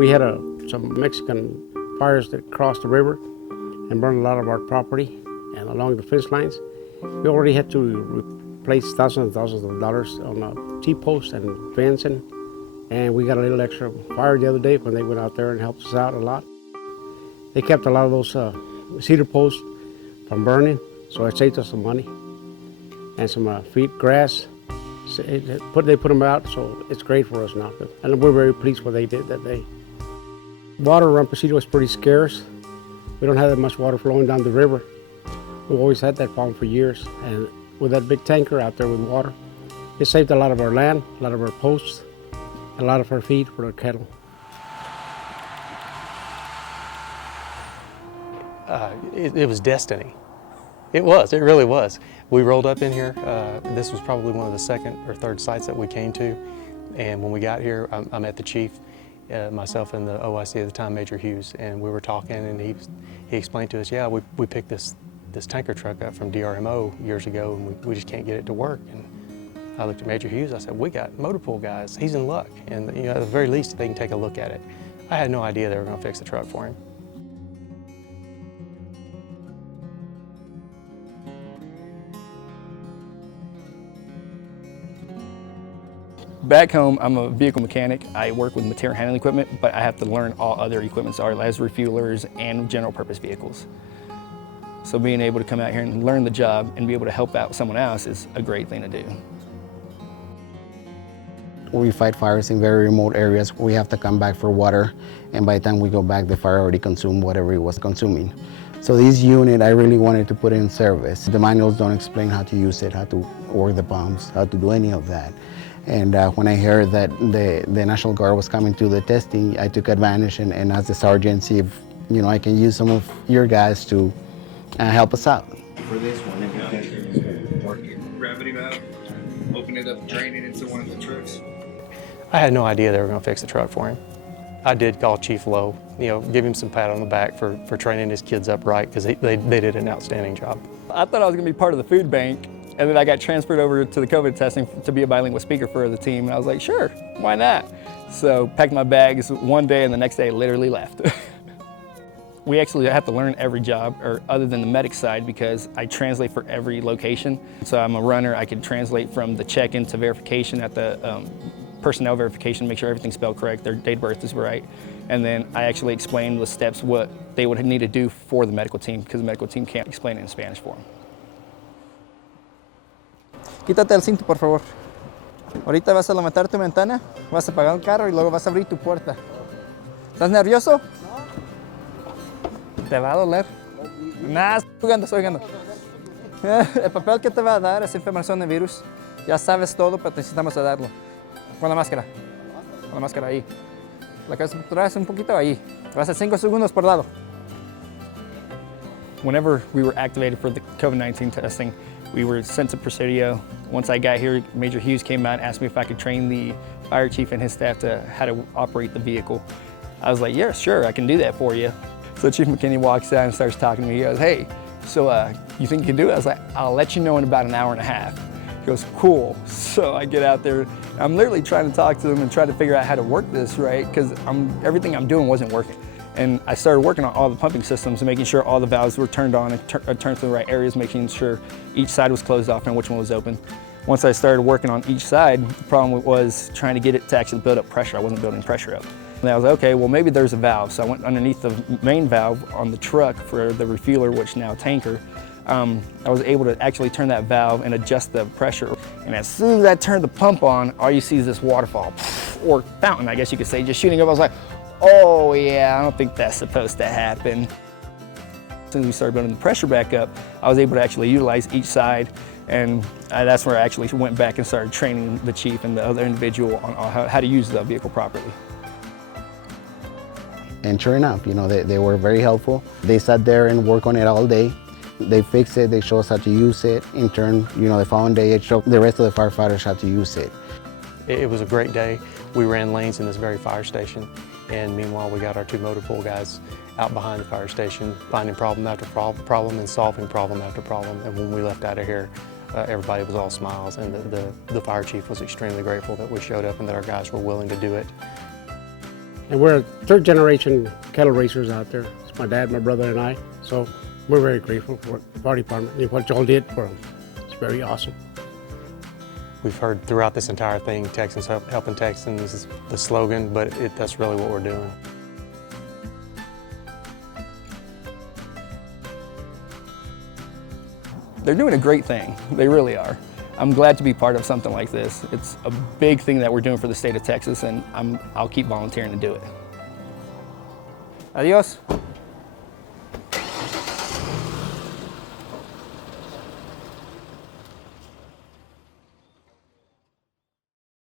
We had some Mexican fires that crossed the river and burned a lot of our property and along the fence lines. We already had to replace thousands and thousands of dollars on T-posts and fencing, and we got a little extra fire the other day when they went out there and helped us out a lot. They kept a lot of those cedar posts from burning, so it saved us some money and some feed grass. So they put them out, so it's great for us now. And we're very pleased what they did that day. Water around Presidio is pretty scarce. We don't have that much water flowing down the river. We've always had that problem for years, and with that big tanker out there with water, it saved a lot of our land, a lot of our posts, a lot of our feed for our cattle. It was destiny. It really was. We rolled up in here. This was probably one of the second or third sites that we came to. And when we got here, I met the chief, myself and the OIC at the time, Major Hughes, and we were talking, and he explained to us, yeah, we picked this tanker truck up from DRMO years ago, and we just can't get it to work. And I looked at Major Hughes, I said, we got motor pool guys, he's in luck. And at the very least, they can take a look at it. I had no idea they were gonna fix the truck for him. Back home, I'm a vehicle mechanic. I work with material handling equipment, but I have to learn all other equipment, so as refuelers and general purpose vehicles. So being able to come out here and learn the job and be able to help out someone else is a great thing to do. We fight fires in very remote areas. We have to come back for water, and by the time we go back, the fire already consumed whatever it was consuming. So this unit, I really wanted to put in service. The manuals don't explain how to use it, how to work the pumps, how to do any of that. And when I heard that the National Guard was coming to the testing, I took advantage and asked the sergeant, see if I can use some of your guys to help us out. For this one, if you can work your gravity valve, open it up, drain it into one of the trucks. I had no idea they were gonna fix the truck for him. I did call Chief Lowe, give him some pat on the back for training his kids up right, because they did an outstanding job. I thought I was gonna be part of the food bank, and then I got transferred over to the COVID testing to be a bilingual speaker for the team, and I was like, sure, why not? So packed my bags one day, and the next day I literally left. We actually have to learn every job, or other than the medic side, because I translate for every location. So I'm a runner, I can translate from the check-in to verification at the personnel verification, make sure everything's spelled correct, their date of birth is right. And then I actually explain the steps, what they would need to do for the medical team, because the medical team can't explain it in Spanish for them. Quítate el cinto, por favor. Ahorita vas a levantar tu ventana, vas a apagar el carro y luego vas a abrir tu puerta. ¿Estás nervioso? ¿Te va a doler? Nah, estoy jugando. El papel que te va a dar es información de virus. Ya sabes todo, pero necesitamos darlo. Con la máscara. Con la máscara ahí. La cabeza traes un poquito ahí. Vas a 5 segundos por lado. Whenever we were activated for the COVID-19 testing, we were sent to Presidio. Once I got here, Major Hughes came out and asked me if I could train the fire chief and his staff to how to operate the vehicle. I was like, yeah, sure, I can do that for you. So Chief McKinney walks out and starts talking to me. He goes, hey, so you think you can do it? I was like, I'll let you know in about an hour and a half. He goes, cool. So I get out there. I'm literally trying to talk to them and try to figure out how to work this, right? Because everything I'm doing wasn't working. And I started working on all the pumping systems and making sure all the valves were turned on and turned to the right areas, making sure each side was closed off and which one was open. Once I started working on each side, the problem was trying to get it to actually build up pressure. I wasn't building pressure up. And I was like, okay, well maybe there's a valve. So I went underneath the main valve on the truck for the refueler, which now tanker. I was able to actually turn that valve and adjust the pressure. And as soon as I turned the pump on, all you see is this waterfall, or fountain, I guess you could say, just shooting up. I was like, oh yeah, I don't think that's supposed to happen. As soon as we started building the pressure back up, I was able to actually utilize each side, and that's where I actually went back and started training the chief and the other individual on how to use the vehicle properly. And sure enough, they were very helpful. They sat there and worked on it all day. They fixed it, they showed us how to use it. In turn, the following day, it showed the rest of the firefighters how to use it. It was a great day. We ran lanes in this very fire station, and meanwhile, we got our 2 motor pool guys out behind the fire station, finding problem after problem and solving problem after problem. And when we left out of here, everybody was all smiles, and the fire chief was extremely grateful that we showed up and that our guys were willing to do it. And we're third generation cattle racers out there. It's my dad, my brother, and I. So we're very grateful for the fire department and what y'all did for them. It's very awesome. We've heard throughout this entire thing, Texans helping Texans is the slogan, but that's really what we're doing. They're doing a great thing. They really are. I'm glad to be part of something like this. It's a big thing that we're doing for the state of Texas, and I'll keep volunteering to do it. Adiós.